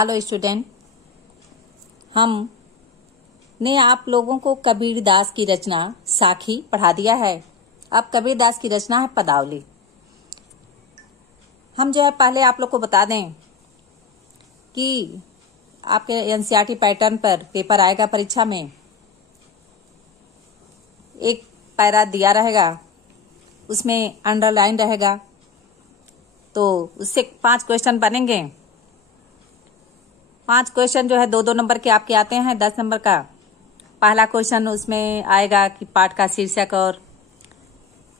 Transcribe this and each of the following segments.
Hello student, हमने आप लोगों को कबीर दास की रचना साखी पढ़ा दिया है। अब कबीर दास की रचना है पदावली। हम जो है पहले आप लोग को बता दें कि आपके एनसीईआरटी पैटर्न पर पेपर आएगा परीक्षा में। एक पैरा दिया रहेगा, उसमें अंडरलाइन रहेगा, तो उससे 5 क्वेश्चन बनेंगे। 5 क्वेश्चन जो है 2-2 नंबर के आपके आते हैं 10 नंबर का। पहला क्वेश्चन उसमें आएगा कि पाठ का शीर्षक और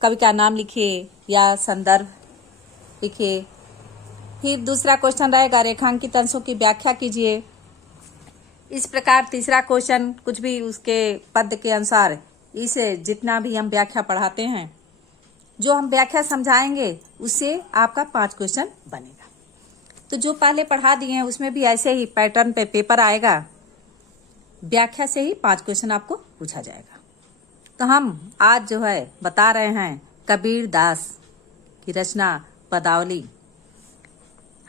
कवि का नाम लिखिए या संदर्भ लिखिए। फिर दूसरा क्वेश्चन रहेगा रेखांकित अंशों की व्याख्या कीजिए। इस प्रकार तीसरा क्वेश्चन कुछ भी उसके पद के अनुसार, इसे जितना भी हम व्याख्या पढ़ाते हैं, जो हम व्याख्या समझाएंगे उससे आपका 5 क्वेश्चन बनेगा। तो जो पहले पढ़ा दिए हैं उसमें भी ऐसे ही पैटर्न पे पेपर आएगा, व्याख्या से ही 5 क्वेश्चन आपको पूछा जाएगा। तो हम आज जो है बता रहे हैं कबीर दास की रचना पदावली।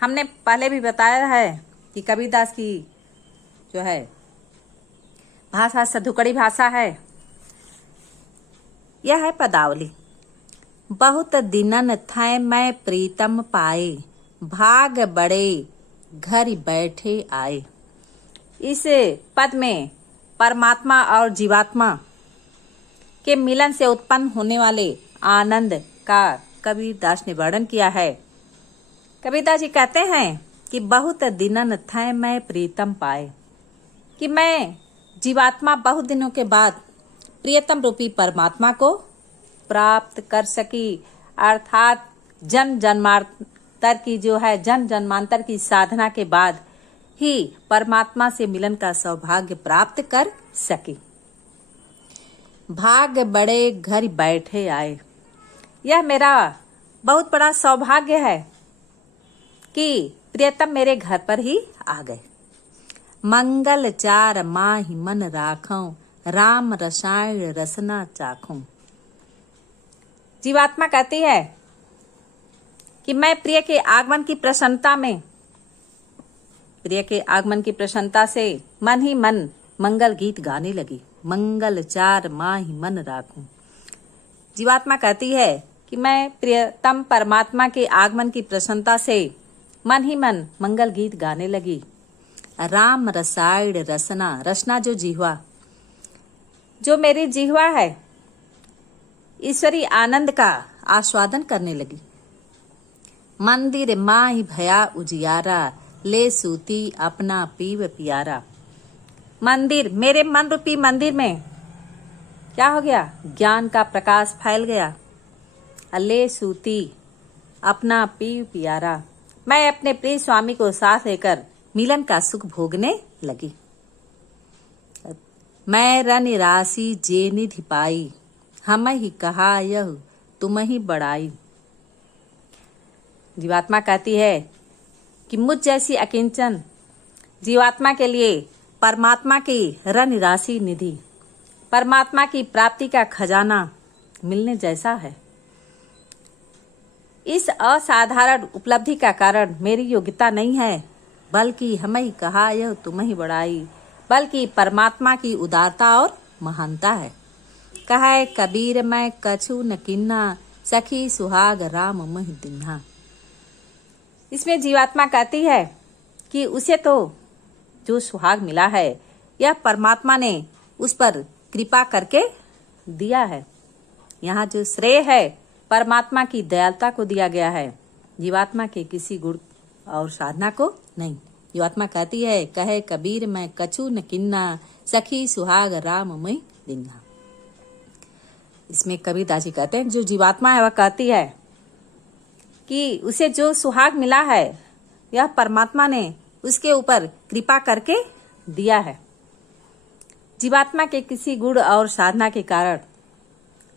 हमने पहले भी बताया है कि कबीर दास की जो है भाषा सधुकड़ी भाषा है। यह है पदावली। बहुत दिनन थै मैं प्रीतम पाए, भाग बड़े घर बैठे आए। इस पद में परमात्मा और जीवात्मा के मिलन से उत्पन्न होने वाले आनंद का कबीर दास ने वर्णन किया है। कबीर दास जी कहते हैं कि बहुत दिनन थै मैं प्रीतम पाए, कि मैं जीवात्मा बहुत दिनों के बाद प्रियतम रूपी परमात्मा को प्राप्त कर सकी। अर्थात जन्म जन्मांतर की जो है जन्म जन्मांतर की साधना के बाद ही परमात्मा से मिलन का सौभाग्य प्राप्त कर सकी। भाग बड़े घर बैठे आए। यह मेरा बहुत बड़ा सौभाग्य है कि प्रियतम मेरे घर पर ही आ गए। मंगल चार माहि मन राखूं, राम रसायन रसना चाखूं। जीवात्मा कहती है कि मैं प्रिय के आगमन की प्रसन्नता में, प्रिय के आगमन की प्रसन्नता से मन ही मन मंगल गीत गाने लगी। मंगल चार माहि मन राखूं। जीवात्मा कहती है कि मैं प्रियतम परमात्मा के आगमन की प्रसन्नता से मन ही मन मंगल गीत गाने लगी। राम रसायन रसना, रसना जो जिह्वा, जो मेरी जिह्वा है, ईश्वरी आनंद का आस्वादन करने लगी। मंदिर माहि भया उजियारा, ले सूती अपना पीव प्यारा। मंदिर, मेरे मन रूपी मंदिर में क्या हो गया? ज्ञान का प्रकाश फैल गया। ले सूती अपना पीव प्यारा। मैं अपने प्रिय स्वामी को साथ लेकर मिलन का सुख भोगने लगी। मैं रन राशि जे निधि पाई, हम ही कहा यह तुम ही बड़ाई। जीवात्मा कहती है कि मुझ जैसी अकिंचन जीवात्मा के लिए परमात्मा की रन राशि निधि, परमात्मा की प्राप्ति का खजाना मिलने जैसा है। इस असाधारण उपलब्धि का कारण मेरी योग्यता नहीं है, बल्कि हम ही कहा यह तुम ही बड़ाई, बल्कि परमात्मा की उदारता और महानता है। कहे कबीर मैं कछु न किन्ना, सखी सुहाग राम महि दिन्हा। इसमें जीवात्मा कहती है कि उसे तो जो सुहाग मिला है, यह परमात्मा ने उस पर कृपा करके दिया है। यहाँ जो श्रेय है परमात्मा की दयालुता को दिया गया है, जीवात्मा के किसी गुण और साधना को नहीं। जीवात्मा कहती है कहे कबीर मैं कछु न किन्ना, सखी सुहाग राम महि दिन्हा। इसमें कबीर दास जी कहते हैं जो जीवात्मा है वह कहती है कि उसे जो सुहाग मिला है, यह परमात्मा ने उसके ऊपर कृपा करके दिया है। जीवात्मा के किसी गुण और साधना के कारण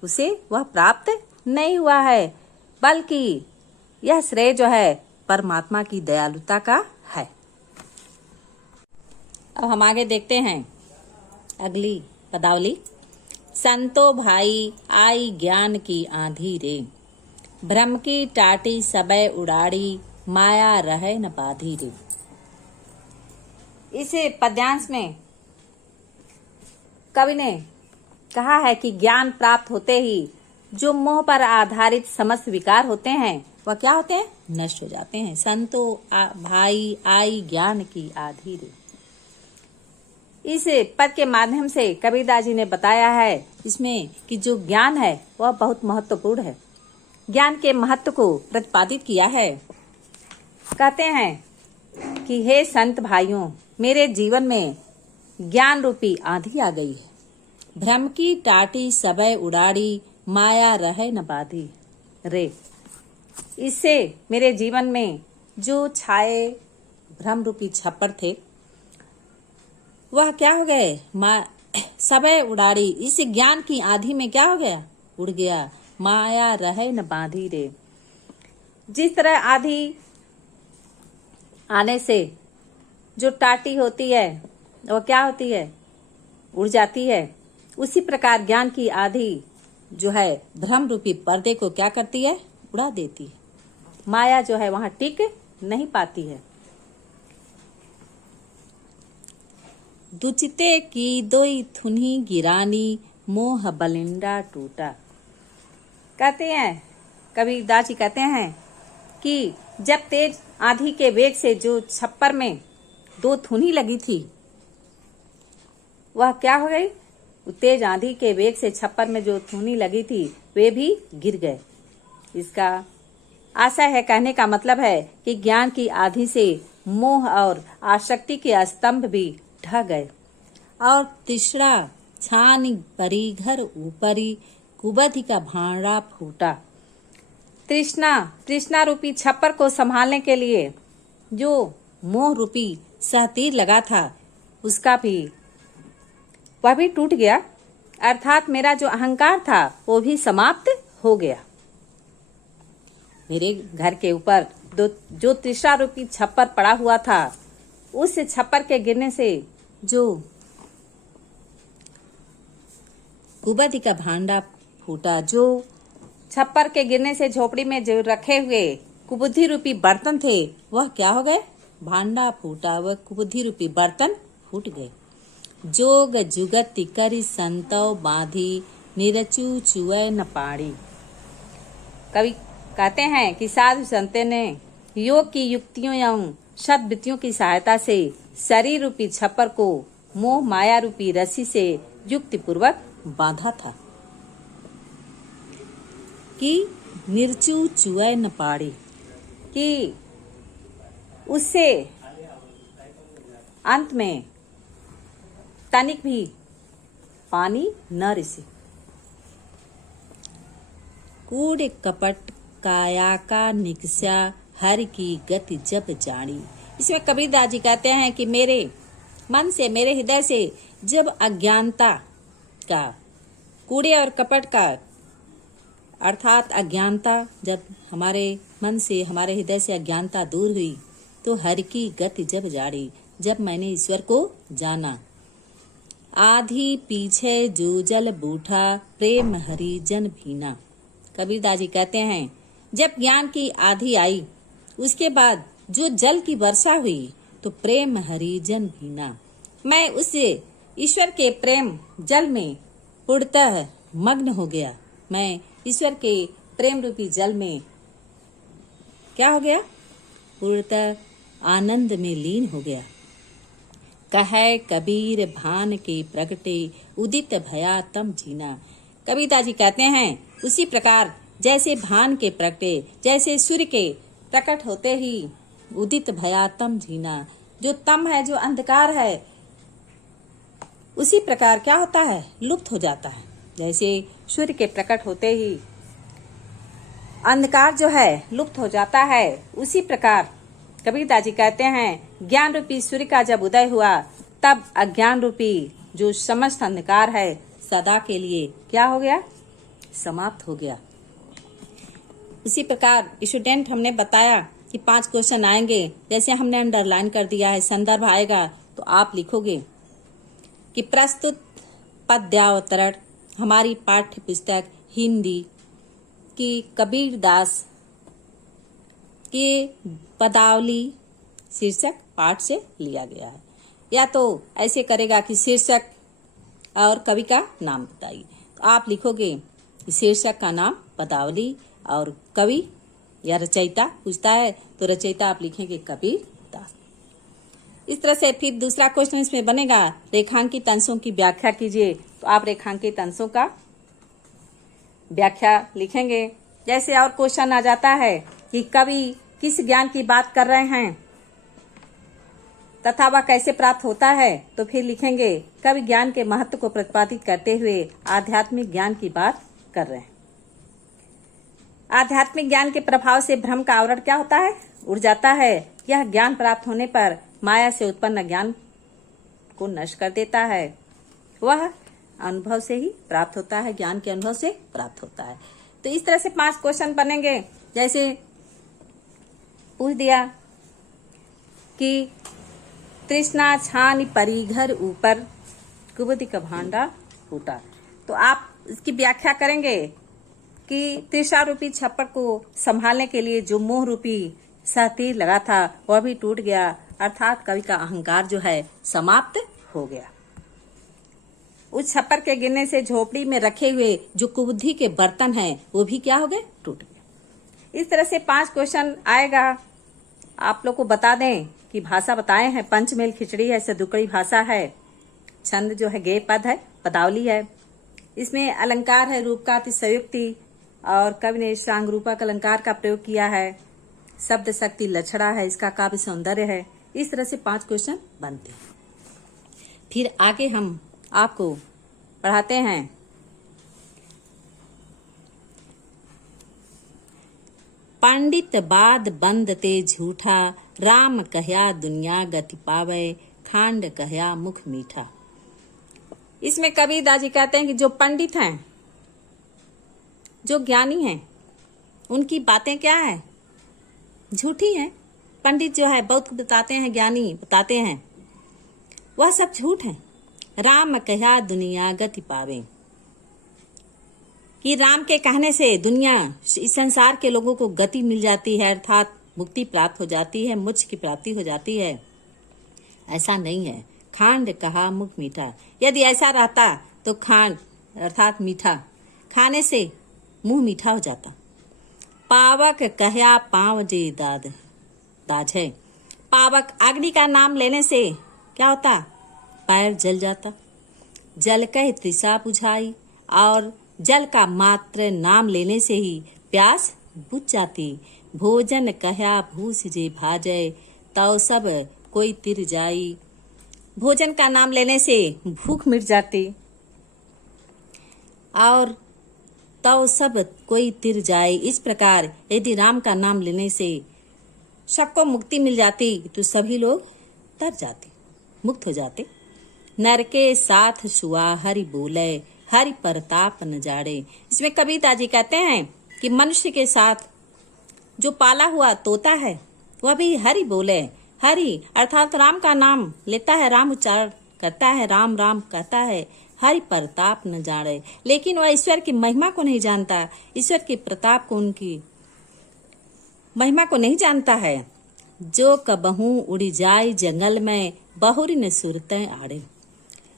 उसे वह प्राप्त नहीं हुआ है, बल्कि यह श्रेय जो है परमात्मा की दयालुता का है। अब हम आगे देखते हैं अगली पदावली। संतो भाई आई ज्ञान की आंधी रे, भ्रम की टाटी सबे उड़ाड़ी, माया रहे न बाधी रे। इस पद्यांश में कवि ने कहा है कि ज्ञान प्राप्त होते ही जो मोह पर आधारित समस्त विकार होते हैं वह क्या होते हैं, नष्ट हो जाते हैं। संतो भाई आई ज्ञान की आधी रे। इस पद के माध्यम से कबीरदास जी ने बताया है इसमें कि जो ज्ञान है वह बहुत महत्वपूर्ण है। ज्ञान के महत्व को प्रतिपादित किया है। कहते हैं कि हे संत भाइयों, मेरे जीवन में ज्ञान रूपी आंधी आ गई है। भ्रम की टाटी सबे उड़ाड़ी, माया रहे न बाधी रे। इससे मेरे जीवन में जो छाए भ्रम रूपी छप्पर थे वह क्या हो गए, सबे उड़ाड़ी। इस ज्ञान की आंधी में क्या हो गया, उड़ गया। माया रहे न बांधी रे। जिस तरह आंधी आने से जो टाटी होती है वो क्या होती है, उड़ जाती है। उसी प्रकार ज्ञान की आंधी जो है भ्रम रूपी पर्दे को क्या करती है, उड़ा देती है। माया जो है वहां टिक नहीं पाती है। दुचिते की दोई थुनी गिरानी, मोह बलिंडा टूटा। कहते हैं कबीरदास जी कहते हैं कि जब तेज आंधी के वेग से जो छप्पर में दो थुनी लगी थी वह क्या हो गई, तेज आंधी के वेग से छप्पर में जो थुनी लगी थी वे भी गिर गए। इसका आशय है, कहने का मतलब है कि ज्ञान की आंधी से मोह और आसक्ति के स्तंभ भी ढह गए। और तीसरा छानी परी घर ऊपरी, कुबधि का भांडा फूटा। तृष्णा रूपी छप्पर को संभालने के लिए जो मोह रूपी सहतीर लगा था उसका भी वह भी टूट गया। अर्थात मेरा जो अहंकार था वो भी समाप्त हो गया। मेरे घर के ऊपर जो तृष्णा रूपी छप्पर पड़ा हुआ था उस छप्पर के गिरने से जो कुबधि का भांडा फूटा। जो छप्पर के गिरने से झोपड़ी में जो रखे हुए कुबुद्धि रूपी बर्तन थे वह क्या हो गए, भांडा फूटा, वह कुबुद्धि रूपी बर्तन फूट गए। जोग जुगत करी संतव बांधी, निरचू चुए न पाड़ी। कवि कहते हैं कि साधु संत ने योग की युक्तियों एवं सद्वृत्तियों की सहायता से शरीर रूपी छप्पर को मोह माया रूपी रस्सी से युक्ति पूर्वक बांधा था कि निर्चू चुए न पाड़ी, कि उससे अंत में तनिक भी पानी न रिसे। कूड़ कपट काया का निकसा, हर की गति जब जानी। इसमें कबीरदास जी कहते हैं कि मेरे मन से, मेरे हृदय से जब अज्ञानता का, कूड़े और कपट का अर्थात अज्ञानता, जब हमारे मन से, हमारे हृदय से अज्ञानता दूर हुई तो हर की गति जब जाड़ी, जब मैंने ईश्वर को जाना। आधी पीछे जो जल बूठा, प्रेम हरि जन भीना। कबीरदास जी कहते हैं जब ज्ञान की आंधी आई उसके बाद जो जल की वर्षा हुई तो प्रेम हरि जन भीना। मैं उस ईश्वर के प्रेम जल में पूर्णतः मग्न हो गया। मैं ईश्वर के प्रेम रूपी जल में क्या हो गया, पूर्णतः आनंद में लीन हो गया। कहे कबीर भान के प्रगटे, उदित भया तम जीना। कबीरदास जी कहते हैं उसी प्रकार जैसे भान के प्रगटे, जैसे सूर्य के प्रकट होते ही उदित भया तम जीना, जो तम है, जो अंधकार है, उसी प्रकार क्या होता है, लुप्त हो जाता है। जैसे सूर्य के प्रकट होते ही अंधकार जो है लुप्त हो जाता है, उसी प्रकार कबीरदास जी कहते हैं ज्ञान रूपी सूर्य का जब उदय हुआ तब अज्ञान रूपी जो समस्त अंधकार है सदा के लिए क्या हो गया, समाप्त हो गया। इसी प्रकार स्टूडेंट हमने बताया कि 5 क्वेश्चन आएंगे, जैसे हमने अंडरलाइन कर दिया है, संदर्भ आएगा तो आप लिखोगे कि प्रस्तुत पद्यावतरण हमारी पाठ्य पुस्तक हिंदी की कबीरदास के पदावली शीर्षक पाठ से लिया गया है। या तो ऐसे करेगा कि शीर्षक और कवि का नाम बताइए। तो आप लिखोगे शीर्षक का नाम पदावली और कवि या रचयिता पूछता है तो रचयिता आप लिखेंगे कबीरदास। इस तरह से फिर दूसरा क्वेश्चन इसमें बनेगा रेखांकित अंशों की व्याख्या कीजिए। तो आप रेखांकित अंशों का व्याख्या लिखेंगे। जैसे और क्वेश्चन आ जाता है कि कवि किस ज्ञान की बात कर रहे हैं तथा वह कैसे प्राप्त होता है, तो फिर लिखेंगे कवि ज्ञान के महत्व को प्रतिपादित करते हुए आध्यात्मिक ज्ञान की बात कर रहे हैं। आध्यात्मिक ज्ञान के प्रभाव से भ्रम का आवरण क्या होता है, उड़ जाता है। यह ज्ञान प्राप्त होने पर माया से उत्पन्न ज्ञान को नष्ट कर देता है। वह अनुभव से ही प्राप्त होता है, ज्ञान के अनुभव से प्राप्त होता है। तो इस तरह से 5 क्वेश्चन बनेंगे। जैसे पूछ दिया कि तृष्णा छान परी घर ऊपर कुबुद्धि का भांडा फूटा। तो आप इसकी व्याख्या करेंगे कि तृष्णा रूपी छप्पर को संभालने के लिए जो मोह रूपी तीर लगा था वह भी टूट गया, अर्थात कवि का अहंकार जो है समाप्त हो गया। उस छप्पर के गिरने से झोपड़ी में रखे हुए जो कुबुद्धि के बर्तन हैं वो भी क्या हो गए, टूट गए। इस तरह से 5 क्वेश्चन आएगा। आप लोग को बता दें कि भाषा बताए हैं, पंचमेल खिचड़ी है, सदुकड़ी भाषा है, छंद जो है गेय पद है, पदावली है। इसमें अलंकार है रूपका अतिशयोक्ति और कवि ने श्रांग रूपक अलंकार का प्रयोग किया है। शब्द शक्ति लक्षणा है, इसका काव्य सौंदर्य है। इस तरह से 5 क्वेश्चन बनते हैं। फिर आगे हम आपको पढ़ाते हैं पंडित बाद बंद ते झूठा, राम कहया दुनिया गति पावे, खांड कहया मुख मीठा। इसमें कबीरदास जी कहते हैं कि जो पंडित हैं, जो ज्ञानी हैं, उनकी बातें क्या है, झूठी हैं। पंडित जो है बहुत बताते हैं, ज्ञानी बताते हैं, वह सब झूठ है। राम कहया दुनिया गति पावे, कि राम के कहने से दुनिया, इस संसार के लोगों को गति मिल जाती है, अर्थात मुक्ति प्राप्त हो जाती है, मोक्ष की प्राप्ति हो जाती है। ऐसा नहीं है। खांड कहा मुख मीठा, यदि ऐसा रहता तो खांड अर्थात मीठा खाने से मुंह मीठा हो जाता। पावक कहया पांव जे दाज है, पावक अग्नि का नाम लेने से क्या होता, पैर जल जाता। जल कह तृषा बुझाई, और जल का मात्र नाम लेने से ही प्यास बुझ जाती। भोजन कहया भूस जे भाजय, तव सब कोई तिर जाई, भोजन का नाम लेने से भूख मिट जाती और तव सब कोई तिर जाए। इस प्रकार यदि राम का नाम लेने से सबको मुक्ति मिल जाती तो सभी लोग तर जाते, मुक्त हो जाते। नर के साथ सुआ हरि बोले, हरि परताप न जाड़े। इसमें कबीरदास जी कहते हैं कि मनुष्य के साथ जो पाला हुआ तोता है वह भी हरि बोले। हरि अर्थात राम का नाम लेता है, राम उच्चारण करता है, राम राम कहता है, हरि प्रताप न जाने। लेकिन वह ईश्वर की महिमा को नहीं जानता, ईश्वर के प्रताप को, उनकी महिमा को नहीं जानता है। जो कबहू उड़ी जाए जंगल में, बहुरी न सुरतें आड़े।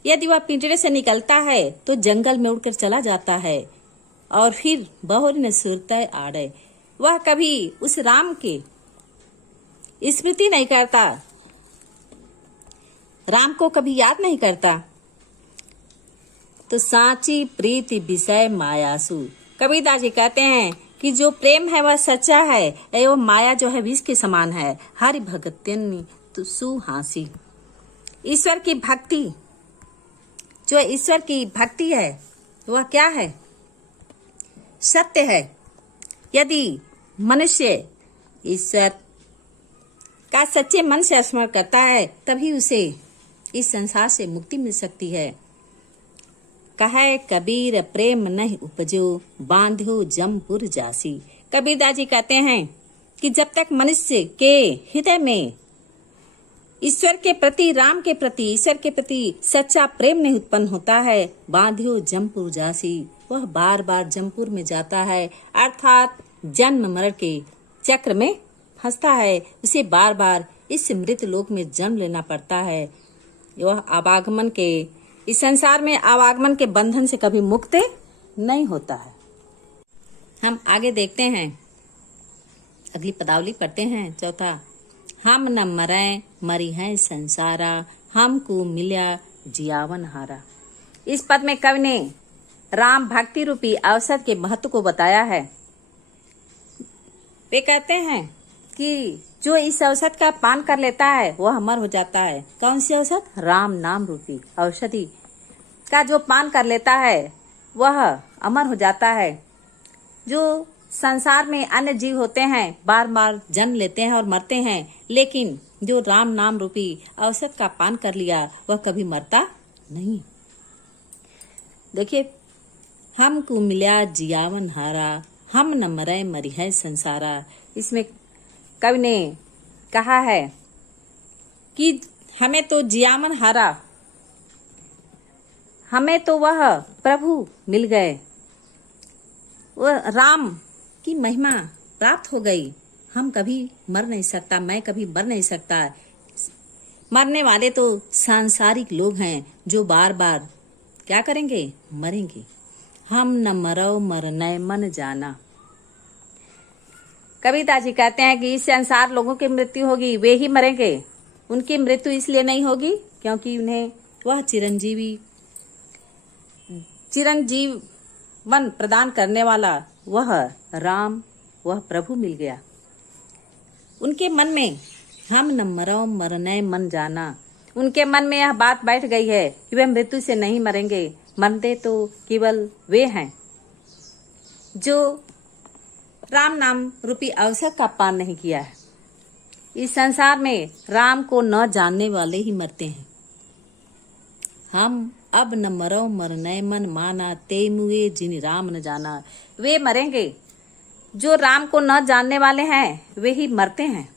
यदि वह पिंजरे से निकलता है तो जंगल में उड़कर चला जाता है और फिर बहुरी न सुरतें आड़े। वह कभी उस राम की स्मृति नहीं करता, राम को कभी याद नहीं करता। तो साची प्रीति विषय मायासु। कबीरदास जी कहते हैं कि जो प्रेम है वह सच्चा है एवं माया जो है विष के समान है। हरि भगत्यन्नी तो सुहासी। ईश्वर की भक्ति, जो ईश्वर की भक्ति है वह क्या है, सत्य है। यदि मनुष्य ईश्वर का सच्चे मन से स्मरण करता है तभी उसे इस संसार से मुक्ति मिल सकती है। कहे कबीर प्रेम नहीं उपजो, बांध्यो जमपुर जासी। कबीरदास जी कहते हैं कि जब तक मनुष्य के हृदय में ईश्वर के प्रति, राम के प्रति, ईश्वर के प्रति सच्चा प्रेम नहीं उत्पन्न होता है, बांध्यो जमपुर जासी, वह बार बार जमपुर में जाता है, अर्थात जन्म मरण के चक्र में फंसता है। उसे बार बार इस मृत लोक में जन्म लेना पड़ता है। वह आवागमन के, इस संसार में आवागमन के बंधन से कभी मुक्त नहीं होता है। हम आगे देखते हैं, अगली पदावली पढ़ते हैं। चौथा, हम न मरें मरी है संसारा, हमको मिल्या जियावन हारा। इस पद में कवि ने राम भक्ति रूपी अवसर के महत्व को बताया है। वे कहते हैं कि जो इस औषध का पान कर लेता है वह अमर हो जाता है। कौन सी औषध? राम नाम रूपी औषधि का जो पान कर लेता है वह अमर हो जाता है। जो संसार में अन्य जीव होते हैं बार बार जन्म लेते हैं और मरते हैं, लेकिन जो राम नाम रूपी औषध का पान कर लिया वह कभी मरता नहीं। देखिए, हमको मिला जियावन हारा, हम न मरे मरी है संसारा। इसमें कवि ने कहा है कि हमें तो जियावन हारा, हमें तो वह प्रभु मिल गए, वह राम की महिमा प्राप्त हो गई। हम कभी मर नहीं सकता, मैं कभी मर नहीं सकता। मरने वाले तो सांसारिक लोग हैं जो बार बार क्या करेंगे? मरेंगे। हम न मरो मरने मन जाना। कबीरदास जी कहते हैं कि इस संसार लोगों की मृत्यु होगी, वे ही मरेंगे। उनकी मृत्यु इसलिए नहीं होगी क्योंकि उन्हें वह चिरंजीवन प्रदान करने वाला वह राम, वह प्रभु मिल गया। उनके मन में हम न मरो मरने मन जाना, उनके मन में यह बात बैठ गई है कि वे मृत्यु से नहीं मरेंगे। मरते तो केवल वे हैं जो राम नाम रूपी अवसर का पान नहीं किया है। इस संसार में राम को न जानने वाले ही मरते हैं। हम अब न मरो मरने मन माना, ते मुए जिन राम न जाना। वे मरेंगे जो राम को न जानने वाले हैं, वे ही मरते हैं।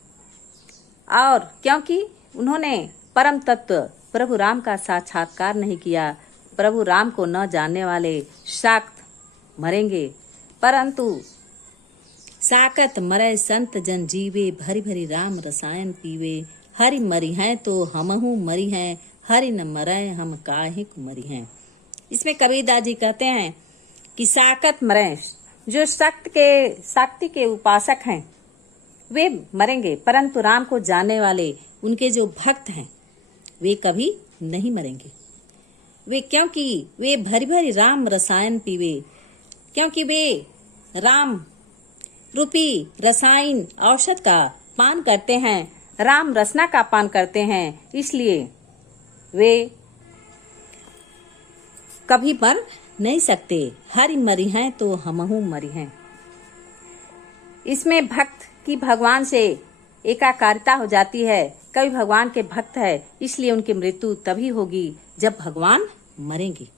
और क्योंकि उन्होंने परम तत्व प्रभु राम का साक्षात्कार नहीं किया, प्रभु राम को न जानने वाले शाक्त मरेंगे। परंतु साकत मरे संत जन जीवे, भरी भरी राम रसायन पीवे। हरि मरी हैं तो हमहू मरी हैं, हरि न मरे हम काहे को मरी हैं। इसमें कबीरदास जी कहते हैं कि साकत मरे, जो शक्ति के उपासक हैं वे मरेंगे, परंतु राम को जानने वाले उनके जो भक्त हैं वे कभी नहीं मरेंगे। वे क्योंकि वे भरी भरी राम रसायन पीवे, क्योंकि वे राम रूपी रसायन औषध का पान करते हैं, राम रसना का पान करते हैं, इसलिए वे कभी मर नहीं सकते। हरि मरी हैं तो हमहू मरी हैं। इसमें भक्त की भगवान से एकाकारिता हो जाती है। कभी भगवान के भक्त है, इसलिए उनकी मृत्यु तभी होगी जब भगवान मरेंगे।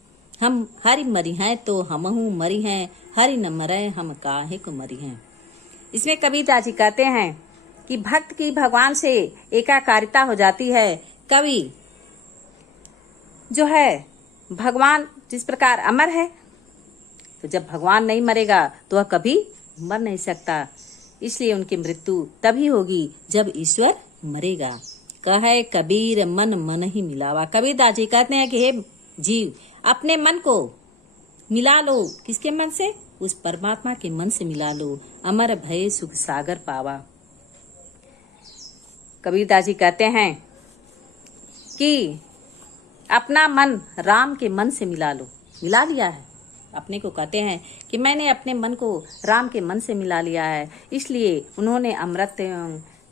हम हरि मरी हैं तो हमहू मरी हैं, हरि न मरे हम काहे को मरी हैं। इसमें कबीरदास जी कहते हैं कि भक्त की भगवान से एकाकारिता हो जाती है। कवि जो है भगवान जिस प्रकार अमर है, तो जब भगवान नहीं मरेगा तो वह कभी मर नहीं सकता, इसलिए उनकी मृत्यु तभी होगी जब ईश्वर मरेगा। कहे कबीर मन मन ही मिलावा। कबीरदास जी कहते हैं कि हे जीव, अपने मन को मिला लो। किसके मन से? उस परमात्मा के मन से मिला लो, अमर भय सुख सागर पावा। कबीरदास जी कहते हैं कि अपना मन राम के मन से मिला लो। मिला लिया है, अपने को कहते हैं कि मैंने अपने मन को राम के मन से मिला लिया है, इसलिए उन्होंने अमृत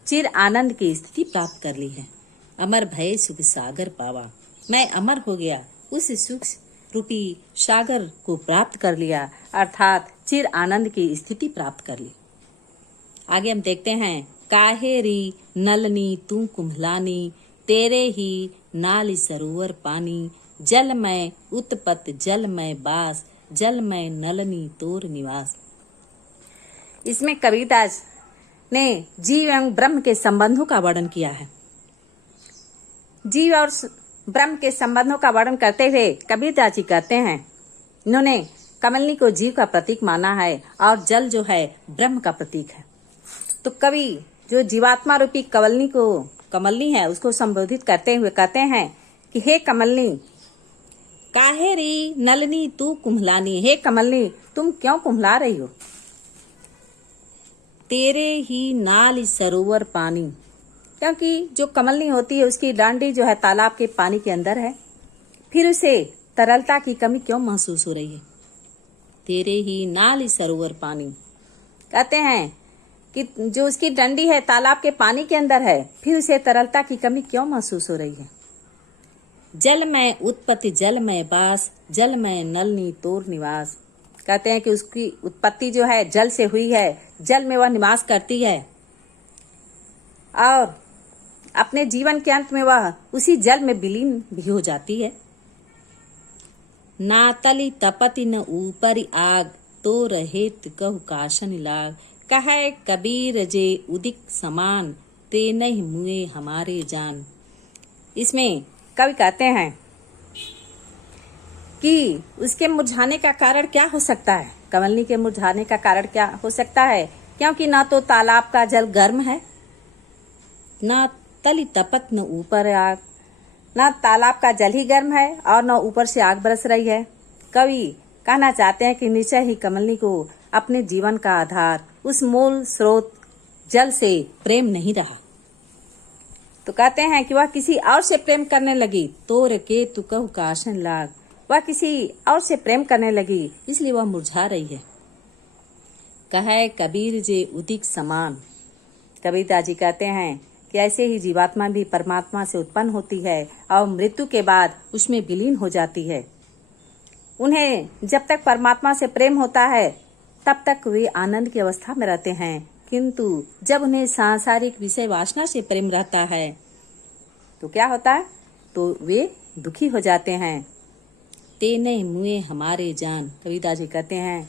चिर आनंद की स्थिति प्राप्त कर ली है। अमर भय सुख सागर पावा, मैं अमर हो गया, उस सुख रूपी सागर को प्राप्त कर लिया, अर्थात चिर आनंद की स्थिति प्राप्त कर ली। आगे हम देखते हैं, काहे री नलनी तू कुम्भलानी, तेरे ही नाली सरोवर पानी, जल में उत्पत जल में बास, जल में नलनी तोर निवास। इसमें कबीरदास ने जीव एवं ब्रह्म के संबंधों का वर्णन किया है। जीव और ब्रह्म के संबंधों का वर्णन करते हुए कबीरदास जी कहते हैं, इन्होंने कमलनी को जीव का प्रतीक माना है और जल जो है ब्रह्म का प्रतीक है। तो कवि जो जीवात्मा रूपी कमलनी है उसको संबोधित करते हुए कहते हैं कि हे कमलनी, काहे री नलनी तू कुम्हलानी, हे कमलनी तुम क्यों कुम्हला रही हो। तेरे ही नाल सरोवर पानी, क्योंकि जो कमलनी होती है उसकी डांडी जो है तालाब के पानी के अंदर है, फिर उसे तरलता की कमी क्यों महसूस हो रही है। तेरे ही नाल सरोवर पानी, कहते हैं कि जो उसकी डंडी है तालाब के पानी के अंदर है, फिर उसे तरलता की कमी क्यों महसूस हो रही है। जल में उत्पत्ति जल में बास, जल में नलनी तोर निवास, कहते हैं कि उसकी उत्पत्ति जो है जल से हुई है, जल में वह निवास करती है और अपने जीवन के अंत में वह उसी जल में विलीन भी हो जाती है। ना तली तपति न ऊपर आग, तो रहेत कहु काशन लाग, कहे कबीर जे उदिक समान, ते नहीं मुए हमारे जान। इसमें कवि कहते हैं कि उसके मुरझाने का कारण क्या हो सकता है। कमलनी के मुरझाने का कारण क्या हो सकता है, क्योंकि ना तो तालाब का जल गर्म है, ना तली तपत न ऊपर आग, ना तालाब का जल ही गर्म है और न ऊपर से आग बरस रही है। कवि कहना चाहते हैं कि निश्चय ही कमलनी को अपने जीवन का आधार उस मूल स्रोत जल से प्रेम नहीं रहा। तो कहते हैं कि वह किसी और से प्रेम करने लगी, तोर के तू कहु काशन लाग, वह किसी और से प्रेम करने लगी इसलिए वह मुरझा रही है। कहे कबीर जे उदिक समान, कबीरदास जी कहते हैं कि ऐसे ही जीवात्मा भी परमात्मा से उत्पन्न होती है और मृत्यु के बाद उसमें विलीन हो जाती है। उन्हें जब तक परमात्मा से प्रेम होता है तब तक वे आनंद की अवस्था में रहते हैं, किंतु जब उन्हें सांसारिक विषय वासना से प्रेम रहता है तो क्या होता है, तो वे दुखी हो जाते हैं। ते नहीं मुए हमारे जान, कबीरदास जी कहते हैं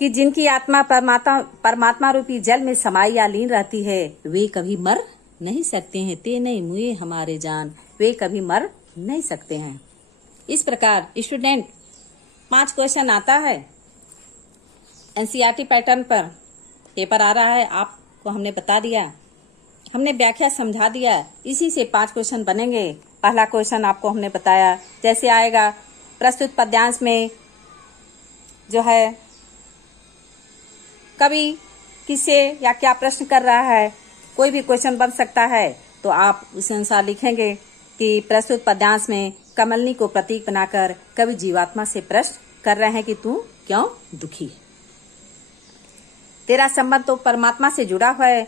कि जिनकी आत्मा परमात्मा रूपी जल में समाई या लीन रहती है वे कभी मर नहीं सकते हैं। ते नहीं मुए हमारे जान, वे कभी मर नहीं सकते हैं। इस प्रकार स्टूडेंट 5 क्वेश्चन आता है, एनसीईआरटी पैटर्न पर पेपर आ रहा है, आपको हमने बता दिया, हमने व्याख्या समझा दिया, इसी से 5 क्वेश्चन बनेंगे। पहला क्वेश्चन आपको हमने बताया जैसे आएगा, प्रस्तुत पद्यांश में जो है कवि किससे या क्या प्रश्न कर रहा है, कोई भी क्वेश्चन बन सकता है, तो आप उस अनुसार लिखेंगे कि प्रस्तुत पद्यांश में कमलनी को प्रतीक बनाकर कवि जीवात्मा से प्रश्न कर रहे हैं कि तू क्यों दुखी है। तेरा संबंध तो परमात्मा से जुड़ा हुआ है,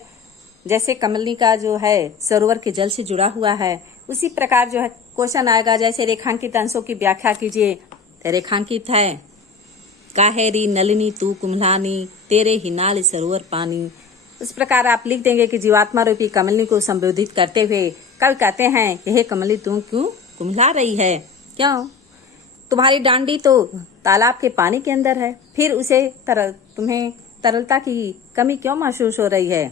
जैसे कमलनी का जो है सरोवर के जल से जुड़ा हुआ है, उसी प्रकार जो है क्वेश्चन आएगा जैसे रेखांकित अंशों की व्याख्या कीजिए। रेखांकित है, काहे री नलिनी तू कुम्हलानी, तेरे ही नाल सरोवर पानी। उस प्रकार आप लिख देंगे कि जीवात्मा रूपी कमलनी को संबोधित करते हुए कवि कहते हैं कि हे कमलनी तू क्यों कुम्हला रही है, क्यों, तुम्हारी डांडी तो तालाब के पानी के अंदर है, फिर उसे तुम्हें तरलता की कमी क्यों महसूस हो रही है।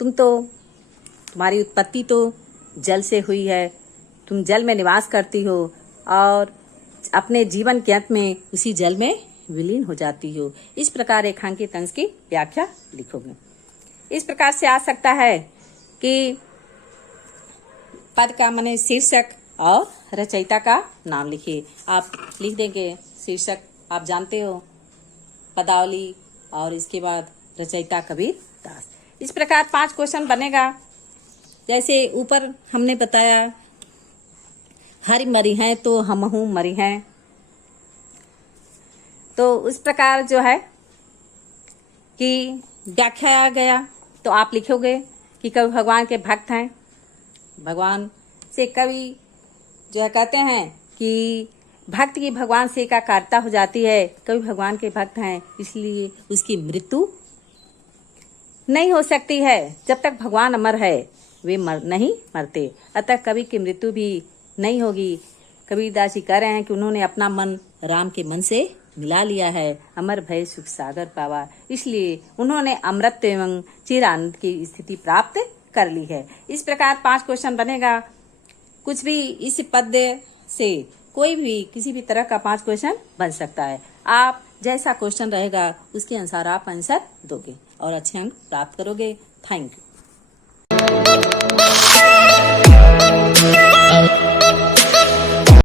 तुम्हारी उत्पत्ति तो जल से हुई है, तुम जल में निवास करती हो और अपने जीवन के अंत में उसी जल में विलीन हो जाती हो। इस प्रकार रेखांकित अंश की व्याख्या लिखोगे। इस प्रकार से आ सकता है कि पद का माने शीर्षक और रचयिता का नाम लिखिए। आप लिख देंगे शीर्षक, आप जानते हो पदावली, और इसके बाद रचयिता कबीर दास। इस प्रकार 5 क्वेश्चन बनेगा। जैसे ऊपर हमने बताया, हरि मरी हैं तो हमहू मरी हैं, तो उस प्रकार जो है कि व्याख्या आ गया, तो आप लिखोगे कि कवि भगवान के भक्त हैं। भगवान से कवि जो है कहते हैं कि भक्त की भगवान से एकाकारता हो जाती है, कवि भगवान के भक्त हैं इसलिए उसकी मृत्यु नहीं हो सकती है। जब तक भगवान अमर है वे नहीं मरते, अतः कवि की मृत्यु भी नहीं होगी। कबीरदास जी कह रहे हैं कि उन्होंने अपना मन राम के मन से मिला लिया है, अमर भय सुख सागर पावा, इसलिए उन्होंने अमृत एवं चिरानंद की स्थिति प्राप्त कर ली है। इस प्रकार 5 क्वेश्चन बनेगा। कुछ भी इस पद्य से कोई भी किसी भी तरह का 5 क्वेश्चन बन सकता है। आप जैसा क्वेश्चन रहेगा उसके अनुसार आप आंसर दोगे और अच्छे अंक प्राप्त करोगे। Thank you.